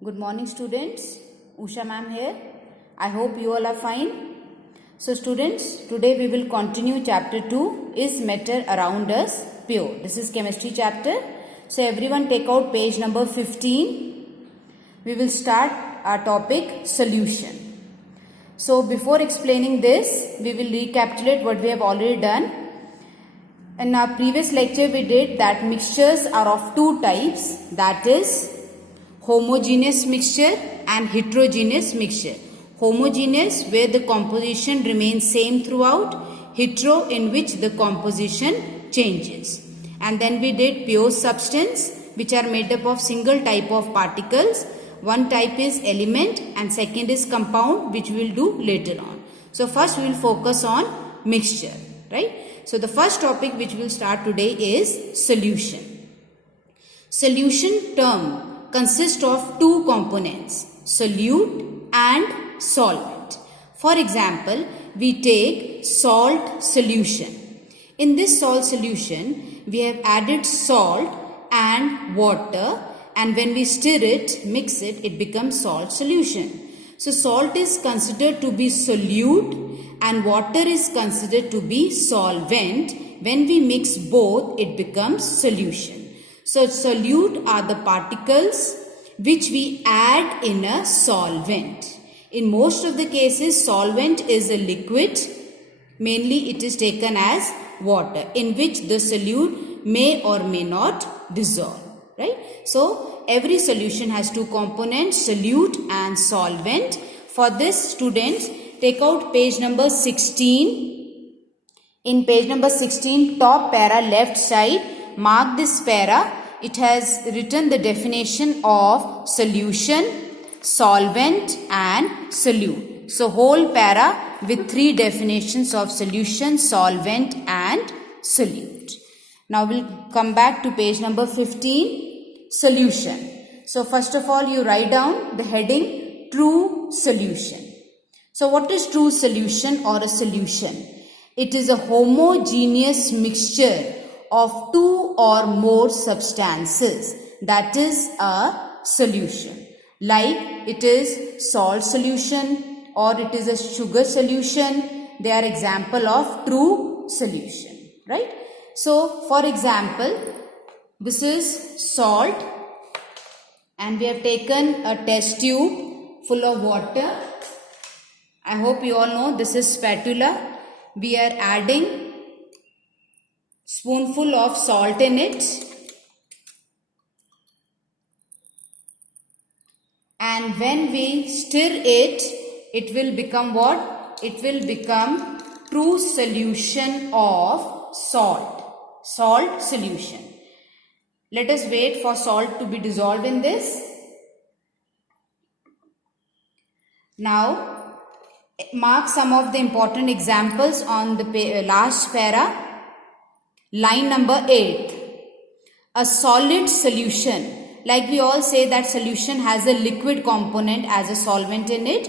Good morning students. Usha ma'am here. I hope you all are fine. So students, today we will continue chapter 2, Is Matter Around Us Pure? This is chemistry chapter. So everyone take out page number 15. We will start our topic solution. So before explaining this, we will recapitulate what we have already done. In our previous lecture we did that mixtures are of two types, that is homogeneous mixture and heterogeneous mixture. Homogeneous where the composition remains same throughout, hetero in which the composition changes. And then we did pure substance which are made up of single type of particles. One type is element and second is compound, which we will do later on. So first we will focus on mixture, right? So the first topic which we will start today is solution. Solution term consists of two components, solute and solvent. For example, we take salt solution. In this salt solution, we have added salt and water, and when we stir it, mix it, it becomes salt solution. So salt is considered to be solute and water is considered to be solvent. When we mix both, it becomes solution. So solute are the particles which we add in a solvent. In most of the cases, solvent is a liquid. Mainly it is taken as water in which the solute may or may not dissolve. Right? So every solution has two components, solute and solvent. For this, students, take out page number 16. In page number 16, top para left side, mark this para. It has written the definition of solution, solvent and solute. So whole para with three definitions of solution, solvent and solute. Now we'll come back to page number 15, solution. So first of all you write down the heading true solution. So what is true solution or a solution? It is a homogeneous mixture of two or more substances, that is a solution. Like it is salt solution or it is a sugar solution. They are example of true solution, right? So for example, this is salt and we have taken a test tube full of water. I hope you all know this is spatula. We are adding spoonful of salt in it, and when we stir it, it will become what? It will become true solution of salt. Salt solution. Let us wait for salt to be dissolved in this. Now mark some of the important examples on the last para. Line number 8, a solid solution. Like we all say that solution has a liquid component as a solvent in it.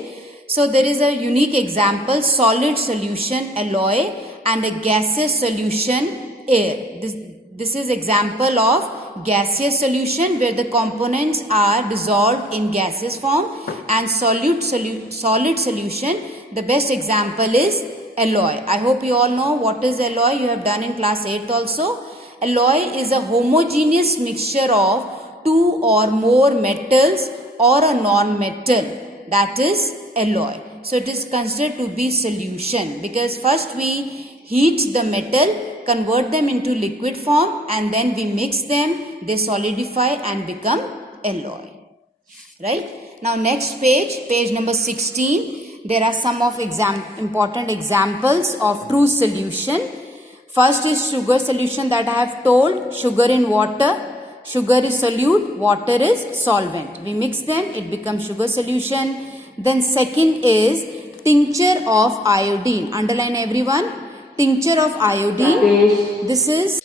So there is a unique example, solid solution alloy and a gaseous solution air. This is example of gaseous solution where the components are dissolved in gaseous form, and solid solution, the best example is alloy. I hope you all know what is alloy. You have done in class 8 also. Alloy is a homogeneous mixture of two or more metals or a non-metal. That is alloy. So it is considered to be solution because first we heat the metal, convert them into liquid form, and then we mix them. They solidify and become alloy. Right? Now next page, page number 16. There are some of important examples of true solution. First is sugar solution that I have told. Sugar in water. Sugar is solute. Water is solvent. We mix them. It becomes sugar solution. Then second is tincture of iodine. Underline everyone. Tincture of iodine. This is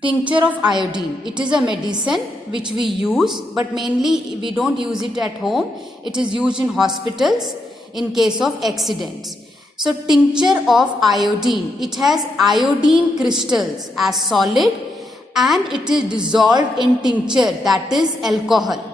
tincture of iodine. It is a medicine which we use, but mainly we don't use it at home. It is used in hospitals in case of accidents. So tincture of iodine. It has iodine crystals as solid and it is dissolved in tincture, that is alcohol.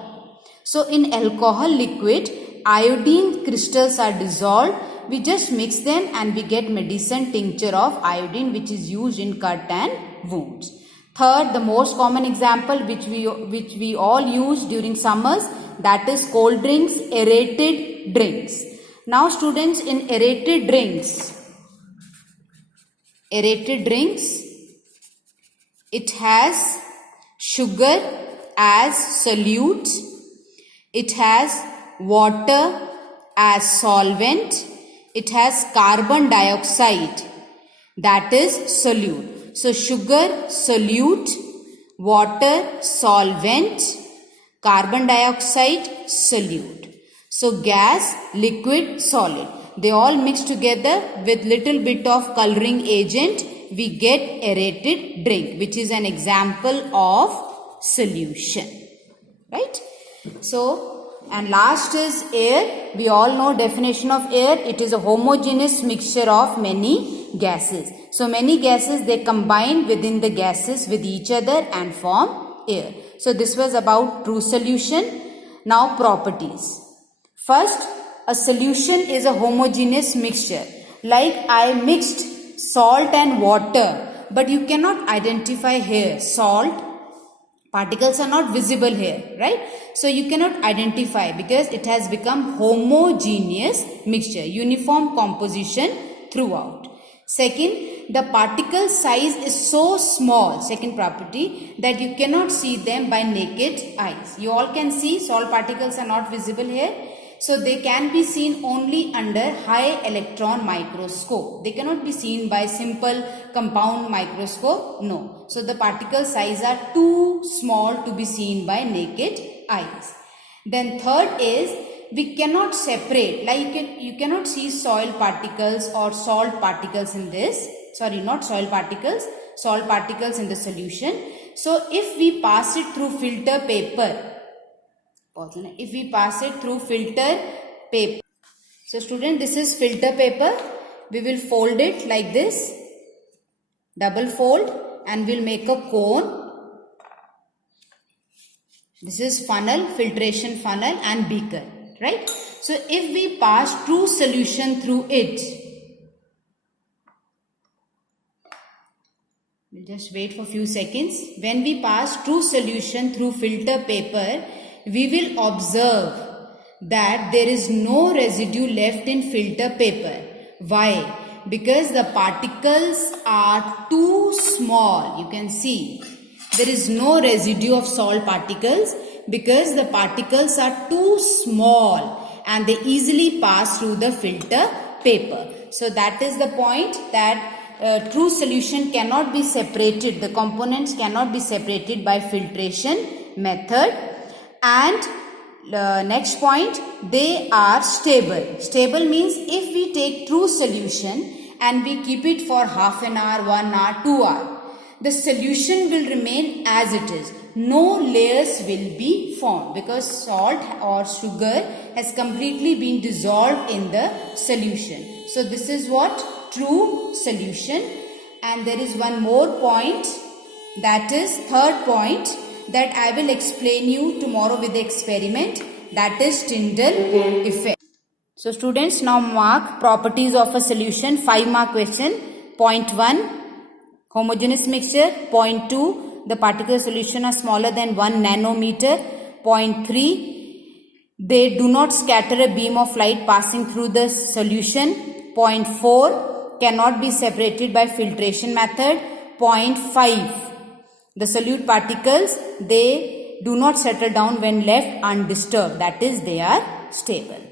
So in alcohol liquid, iodine crystals are dissolved. We just mix them and we get medicine tincture of iodine, which is used in cut and wounds. Third, the most common example which we all use during summers, that is cold drinks, aerated drinks. Now students, in aerated drinks, it has sugar as solute, it has water as solvent, it has carbon dioxide, that is solute. So sugar, solute, water, solvent, carbon dioxide, solute. So gas, liquid, solid. They all mix together with little bit of coloring agent. We get aerated drink, which is an example of solution. Right? So, and last is air. We all know definition of air. It is a homogeneous mixture of many gases. So many gases, they combine within the gases with each other and form air. So this was about true solution. Now properties. First, a solution is a homogeneous mixture. Like I mixed salt and water, but you cannot identify here. Salt particles are not visible here, right? So you cannot identify because it has become homogeneous mixture, uniform composition throughout. Second, the particle size is so small, second property, that you cannot see them by naked eyes. You all can see salt particles are not visible here. So they can be seen only under high electron microscope. They cannot be seen by simple compound microscope. No. So the particle size are too small to be seen by naked eyes. Then third is, we cannot separate, like you cannot see soil particles or salt particles in this. Sorry, not soil particles, salt particles in the solution. So if we pass it through filter paper, so student, this is filter paper. We will fold it like this, double fold, and we'll make a cone. This is funnel, filtration funnel and beaker, right? So if we pass true solution through it, we'll just wait for a few seconds. When we pass true solution through filter paper, we will observe that there is no residue left in filter paper. Why? Because the particles are too small. You can see there is no residue of salt particles because the particles are too small and they easily pass through the filter paper. So that is the point, that true solution cannot be separated. The components cannot be separated by filtration method. And next point, they are stable. Stable means if we take true solution and we keep it for half an hour, 1 hour, 2 hours, the solution will remain as it is. No layers will be formed because salt or sugar has completely been dissolved in the solution. So this is what true solution. And there is one more point, that is third point, that I will explain you tomorrow with the experiment, that is Tyndall effect. So students, now mark properties of a solution, 5 mark question. Point 1, homogeneous mixture. Point 2, the particle solution are smaller than 1 nanometer. Point 3, they do not scatter a beam of light passing through the solution. Point 4, cannot be separated by filtration method. Point 5, the solute particles, they do not settle down when left undisturbed. That is, they are stable.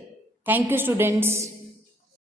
Thank you, students.